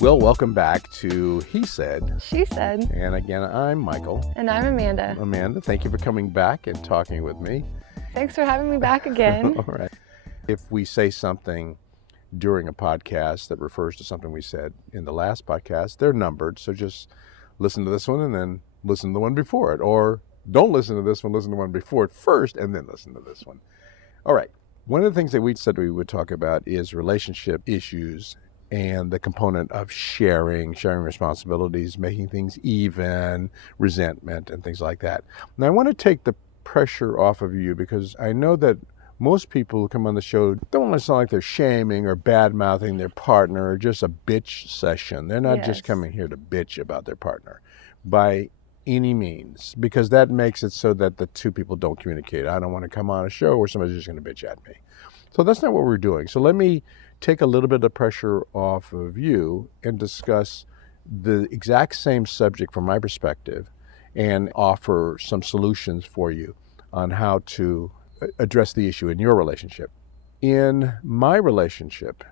Well, welcome back to He Said. She Said. And again, I'm Michael. And I'm Amanda. Amanda, thank you for coming back and talking with me. Thanks for having me back again. All right. If we say something during a podcast that refers to something we said in the last podcast, they're numbered. So just listen to this one and then listen to the one before it. Or don't listen to this one, listen to the one before it first, and then listen to this one. All right. One of the things that we said we would talk about is relationship issues and the component of sharing responsibilities, making things even, resentment, and things like that. Now, I want to take the pressure off of you because I know that most people who come on the show don't want to sound like they're shaming or bad-mouthing their partner or just a bitch session. They're not just coming here to bitch about their partner by any means, because that makes it so that the two people don't communicate. I don't want to come on a show where somebody's just going to bitch at me. So that's not what we're doing. So let me take a little bit of pressure off of you and discuss the exact same subject from my perspective and offer some solutions for you on how to address the issue in your relationship. In my relationship,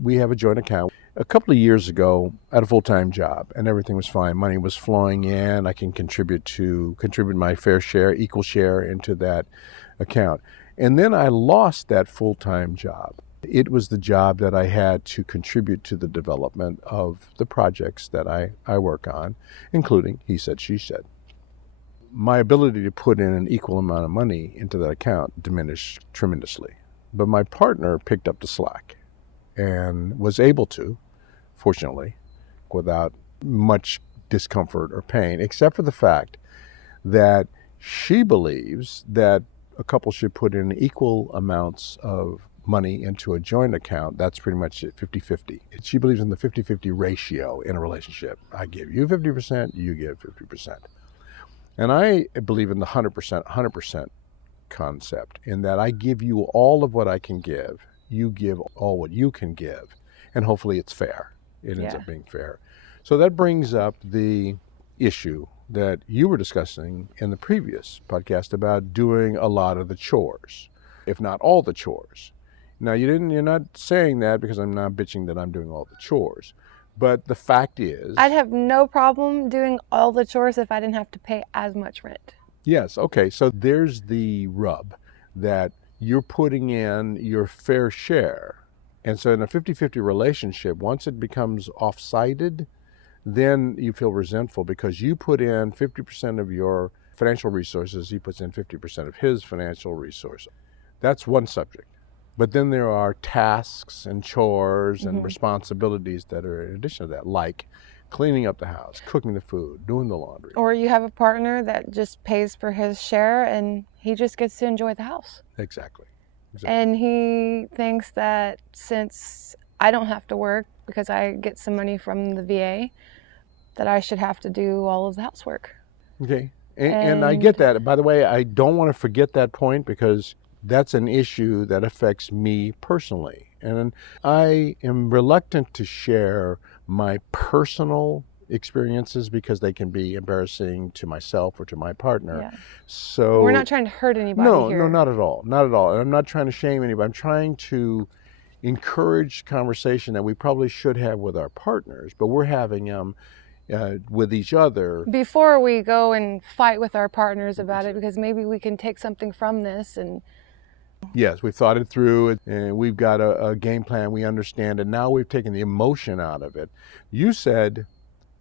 we have a joint account. A couple of years ago, I had a full-time job and everything was fine. Money was flowing in. I can contribute my fair share, equal share into that account. And then I lost that full-time job. It was the job that I had to contribute to the development of the projects that I work on, including He Said, She Said. My ability to put in an equal amount of money into that account diminished tremendously. But my partner picked up the slack and was able to, fortunately, without much discomfort or pain, except for the fact that she believes that a couple should put in equal amounts of money into a joint account. That's pretty much it, 50-50. She believes in the 50-50 ratio in a relationship. I give you 50%, you give 50%. And I believe in the 100% concept, in that I give you all of what I can give, you give all what you can give, and hopefully it's fair. It ends up being fair. So that brings up the issue that you were discussing in the previous podcast about doing a lot of the chores, if not all the chores. Now, you're not saying that because I'm not bitching that I'm doing all the chores. But the fact is, I'd have no problem doing all the chores if I didn't have to pay as much rent. Yes, okay. So there's the rub, that you're putting in your fair share. And so in a 50-50 relationship, once it becomes off-sided, then you feel resentful because you put in 50% of your financial resources, he puts in 50% of his financial resources. That's one subject. But then there are tasks and chores and responsibilities that are in addition to that, like cleaning up the house, cooking the food, doing the laundry. Or you have a partner that just pays for his share and he just gets to enjoy the house. Exactly. And he thinks that since I don't have to work because I get some money from the VA, that I should have to do all of the housework. Okay. And I get that. By the way, I don't want to forget that point because that's an issue that affects me personally. And I am reluctant to share my personal experiences because they can be embarrassing to myself or to my partner. Yeah. So we're not trying to hurt anybody here. No, not at all. Not at all. And I'm not trying to shame anybody. I'm trying to encourage conversation that we probably should have with our partners, but we're having them with each other. Before we go and fight with our partners about it, because maybe we can take something from this. And yes, we've thought it through and we've got a game plan. We understand it. Now we've taken the emotion out of it. You said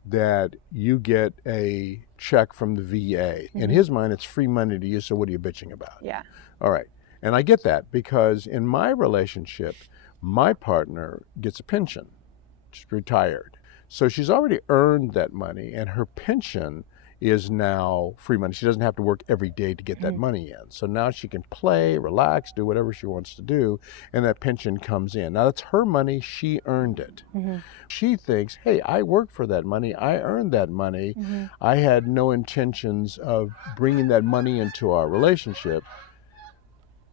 that you get a check from the VA. In his mind, it's free money to you, so what are you bitching about? Yeah. All right. And I get that because in my relationship, my partner gets a pension. She's retired. So she's already earned that money, and her pension is now free money. She doesn't have to work every day to get that money in. So now she can play, relax, do whatever she wants to do, and that pension comes in. Now that's her money. She earned it. She thinks, hey, I worked for that money. I earned that money. I had no intentions of bringing that money into our relationship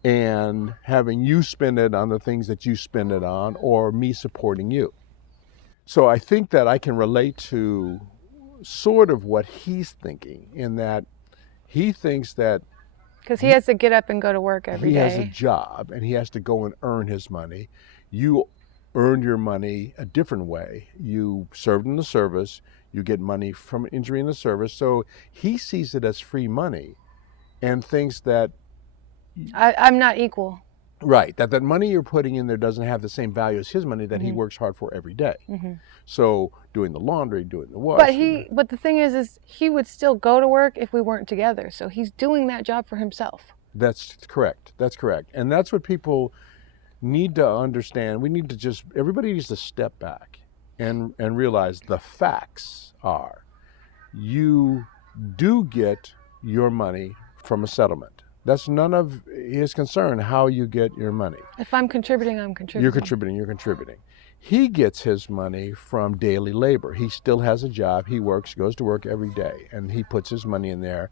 and having you spend it on the things that you spend it on, or me supporting you. So I think that I can relate to sort of what he's thinking, in that he thinks that because he has to get up and go to work every day. He has a job and he has to go and earn his money. You earned your money a different way. You served in the service, you get money from injury in the service. So he sees it as free money and thinks that, I'm not equal. right, that money you're putting in there doesn't have the same value as his money that he works hard for every day. So doing the laundry, doing the washing. But the thing is he would still go to work if we weren't together. So he's doing that job for himself. That's correct. That's correct. And that's what people need to understand. We need to everybody needs to step back and realize the facts are you do get your money from a settlement. That's none of his concern how you get your money. If I'm contributing, I'm contributing. You're contributing. He gets his money from daily labor. He still has a job. He works, goes to work every day, and he puts his money in there.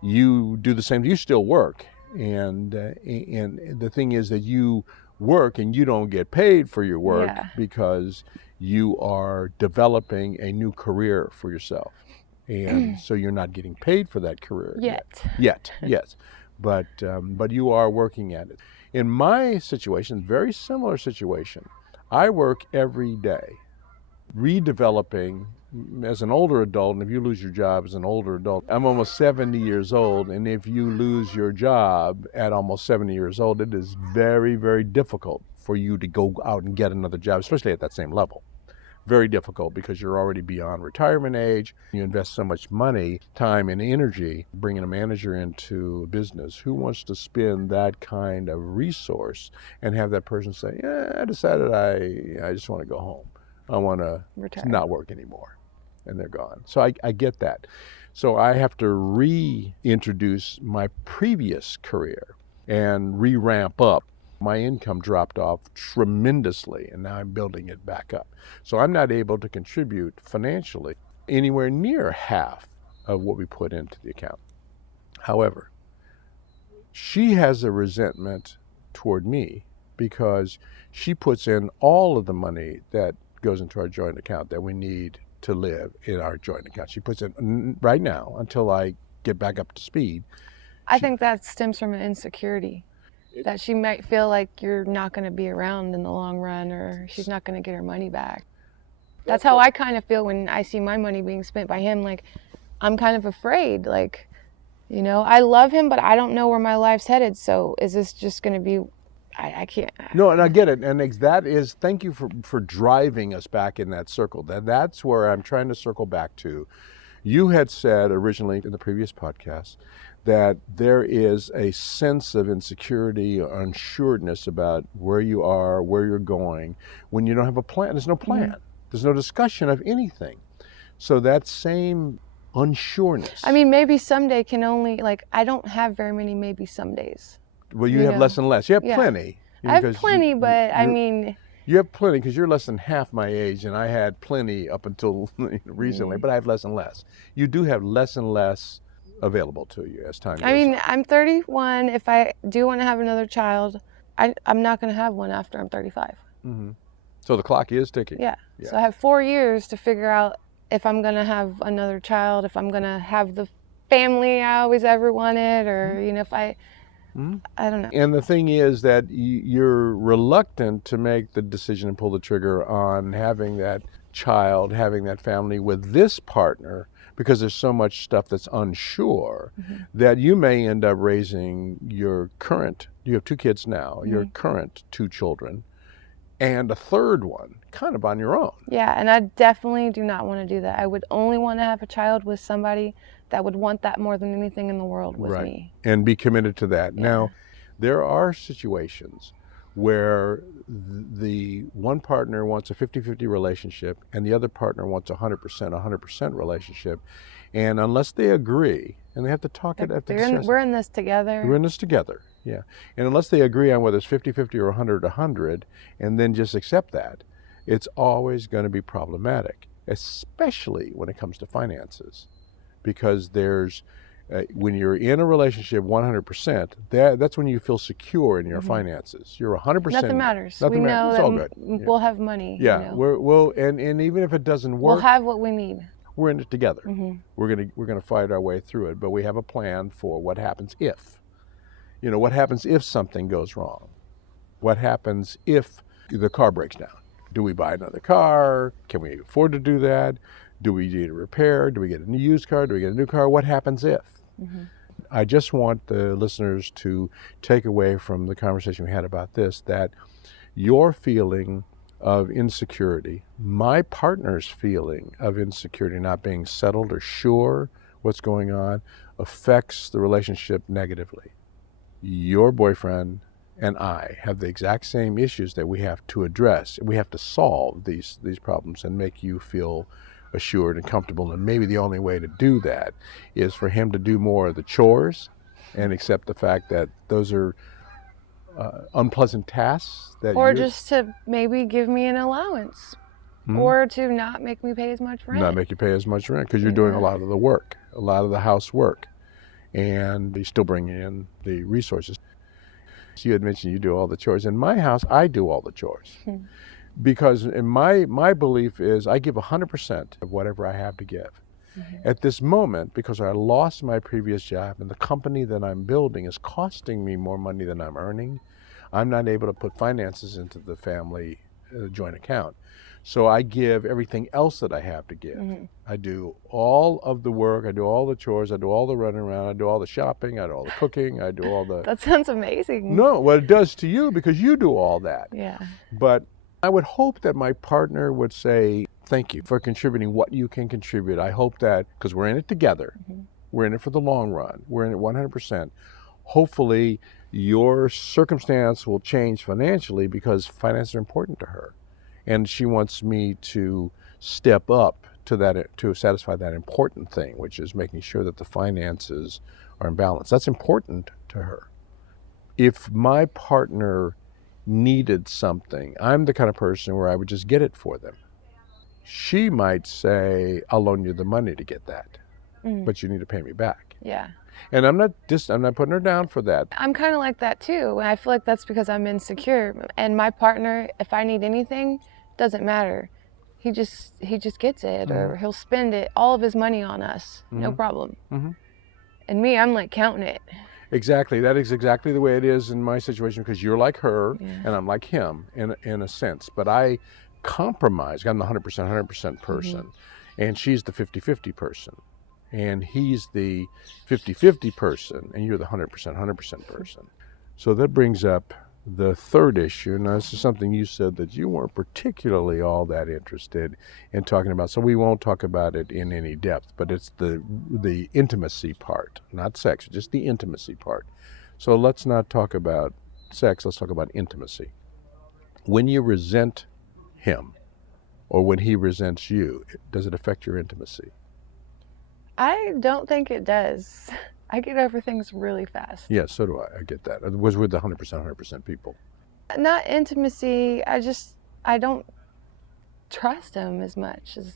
You do the same. You still work. And the thing is that you work and you don't get paid for your work because you are developing a new career for yourself. And so you're not getting paid for that career yet. Yes. But you are working at it. In my situation, very similar situation, I work every day redeveloping as an older adult. And if you lose your job as an older adult, I'm almost 70 years old. And if you lose your job at almost 70 years old, it is very, very difficult for you to go out and get another job, especially at that same level. Very difficult because you're already beyond retirement age. You invest so much money, time, and energy bringing a manager into a business. Who wants to spend that kind of resource and have that person say, I decided I just want to go home. I want to not work anymore. And they're gone. So I get that. So I have to reintroduce my previous career and re-ramp up. My income dropped off tremendously, and now I'm building it back up. So I'm not able to contribute financially anywhere near half of what we put into the account. However, she has a resentment toward me because she puts in all of the money that goes into our joint account that we need to live in our joint account. She puts in right now until I get back up to speed. I think that stems from an insecurity. That she might feel like you're not going to be around in the long run, or she's not going to get her money back. That's how I kind of feel when I see my money being spent by him. Like, I'm kind of afraid. Like, I love him, but I don't know where my life's headed. So is this just going to be, I can't. No, and I get it. And that is, thank you for driving us back in that circle. That's where I'm trying to circle back to. You had said originally in the previous podcast that there is a sense of insecurity or unsureness about where you are, where you're going, when you don't have a plan. There's no plan. There's no discussion of anything. So that same unsureness. I mean, maybe someday can only, I don't have very many maybe some days. Well, you have less and less. You have plenty. I have plenty, but I mean... You have plenty because you're less than half my age, and I had plenty up until recently, but I have less and less. You do have less and less available to you as time goes on. I mean, I'm 31. If I do want to have another child, I'm not going to have one after I'm 35. Mm-hmm. So the clock is ticking. Yeah. So I have 4 years to figure out if I'm going to have another child, if I'm going to have the family I always ever wanted, or, if I don't know. And the thing is that you're reluctant to make the decision and pull the trigger on having that child, having that family with this partner, because there's so much stuff that's unsure that you may end up raising you have 2 kids now, your current 2 children, and a third one kind of on your own. Yeah, and I definitely do not want to do that. I would only want to have a child with somebody that would want that more than anything in the world with me. And be committed to that. Yeah. Now, there are situations where the one partner wants a 50-50 relationship and the other partner wants 100% relationship. And unless they agree, and they have to talk it, we're in this together. We're in this together, yeah. And unless they agree on whether it's 50-50 or 100-100, and then just accept that, it's always going to be problematic, especially when it comes to finances. Because when you're in a relationship 100%, that's when you feel secure in your finances. You're 100%. Nothing matters. We know it's all good. We'll have money. Yeah, we'll and even if it doesn't work, we'll have what we need. We're in it together. We're gonna fight our way through it, but we have a plan for what happens if. What happens if something goes wrong? What happens if the car breaks down? Do we buy another car? Can we afford to do that? Do we need a repair? Do we get a new used car? Do we get a new car? What happens if? Mm-hmm. I just want the listeners to take away from the conversation we had about this, that your feeling of insecurity, my partner's feeling of insecurity, not being settled or sure what's going on, affects the relationship negatively. Your boyfriend and I have the exact same issues that we have to address. We have to solve these problems and make you feel assured and comfortable. And maybe the only way to do that is for him to do more of the chores and accept the fact that those are unpleasant tasks. Or just to maybe give me an allowance. Mm-hmm. Or to not make me pay as much rent. Not make you pay as much rent because you're doing a lot of the work, a lot of the housework. And you still bring in the resources. You had mentioned you do all the chores. In my house, I do all the chores. Because in my belief is I give 100% of whatever I have to give. Mm-hmm. At this moment, because I lost my previous job and the company that I'm building is costing me more money than I'm earning, I'm not able to put finances into the family joint account. So I give everything else that I have to give. Mm-hmm. I do all of the work, I do all the chores, I do all the running around, I do all the shopping, I do all the cooking, I do all the... That sounds amazing. No, well, it does to you because you do all that. Yeah. But I would hope that my partner would say, thank you for contributing what you can contribute. I hope that, because we're in it together, mm-hmm. we're in it for the long run, we're in it 100%. Hopefully your circumstance will change financially because finances are important to her. And she wants me to step up to that, to satisfy that important thing, which is making sure that the finances are in balance. That's important to her. If my partner needed something, I'm the kind of person where I would just get it for them. She might say, I'll loan you the money to get that, but you need to pay me back. Yeah. And I'm not putting her down for that. I'm kind of like that too. I feel like that's because I'm insecure. And my partner, if I need anything, doesn't matter. He just gets it, or he'll spend it, all of his money on us, no problem. Mm-hmm. And me, I'm like counting it. Exactly. That is exactly the way it is in my situation, because you're like her and I'm like him in a sense. But I compromise. I'm the 100% person, and she's the 50-50 person. And he's the 50-50 person, and you're the 100% person. So that brings up the third issue. Now, this is something you said that you weren't particularly all that interested in talking about, so we won't talk about it in any depth, but it's the intimacy part, not sex, just the intimacy part. So let's not talk about sex, let's talk about intimacy. When you resent him, or when he resents you, does it affect your intimacy? I don't think it does. I get over things really fast. Yeah, so do I. I get that. It was with the 100% people. Not intimacy. I don't trust him as much as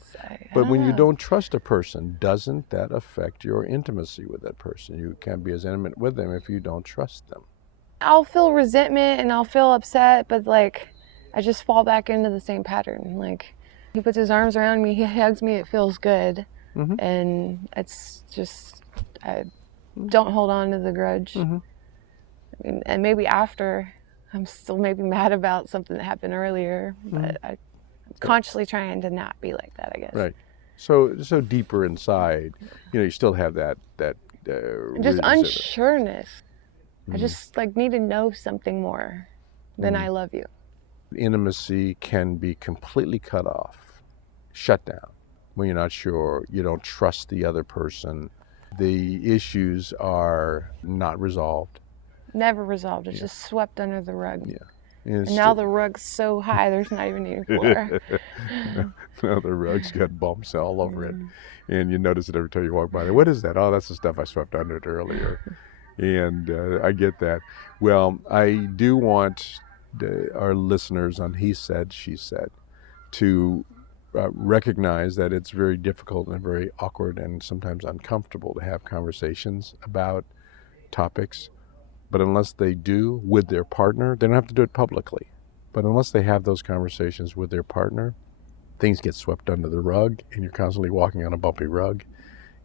But when you don't trust a person, doesn't that affect your intimacy with that person? You can't be as intimate with them if you don't trust them. I'll feel resentment and I'll feel upset, but I just fall back into the same pattern. He puts his arms around me, he hugs me, it feels good. Mm-hmm. And it's just, I don't hold on to the grudge. Mm-hmm. And maybe after, I'm still maybe mad about something that happened earlier, but I'm consciously trying to not be like that, I guess. Right. So deeper inside, you still have that just unsureness. Mm-hmm. I just need to know something more than I love you. Intimacy can be completely cut off, shut down. When you're not sure, you don't trust the other person, the issues are not resolved. Never resolved. It's just swept under the rug. Yeah. And now the rug's so high, there's not even any floor. Now the rug's got bumps all over it. And you notice it every time you walk by it. What is that? Oh, that's the stuff I swept under it earlier. And I get that. Well, I do want our listeners on He Said, She Said to recognize that it's very difficult and very awkward and sometimes uncomfortable to have conversations about topics. But unless they do with their partner, they don't have to do it publicly. But unless they have those conversations with their partner, things get swept under the rug and you're constantly walking on a bumpy rug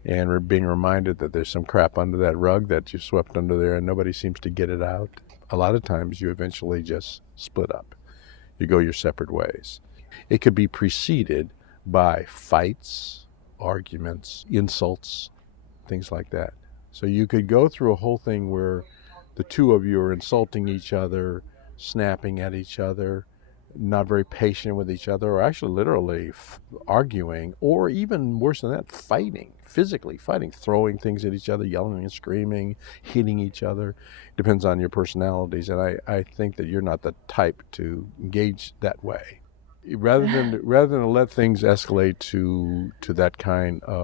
and being reminded that there's some crap under that rug that you swept under there and nobody seems to get it out. A lot of times you eventually just split up. You go your separate ways. It could be preceded by fights, arguments, insults, things like that. So you could go through a whole thing where the two of you are insulting each other, snapping at each other, not very patient with each other, or actually literally arguing, or even worse than that, fighting, physically fighting, throwing things at each other, yelling and screaming, hitting each other. Depends on your personalities, and I think that you're not the type to engage that way. Rather than let things escalate to that kind of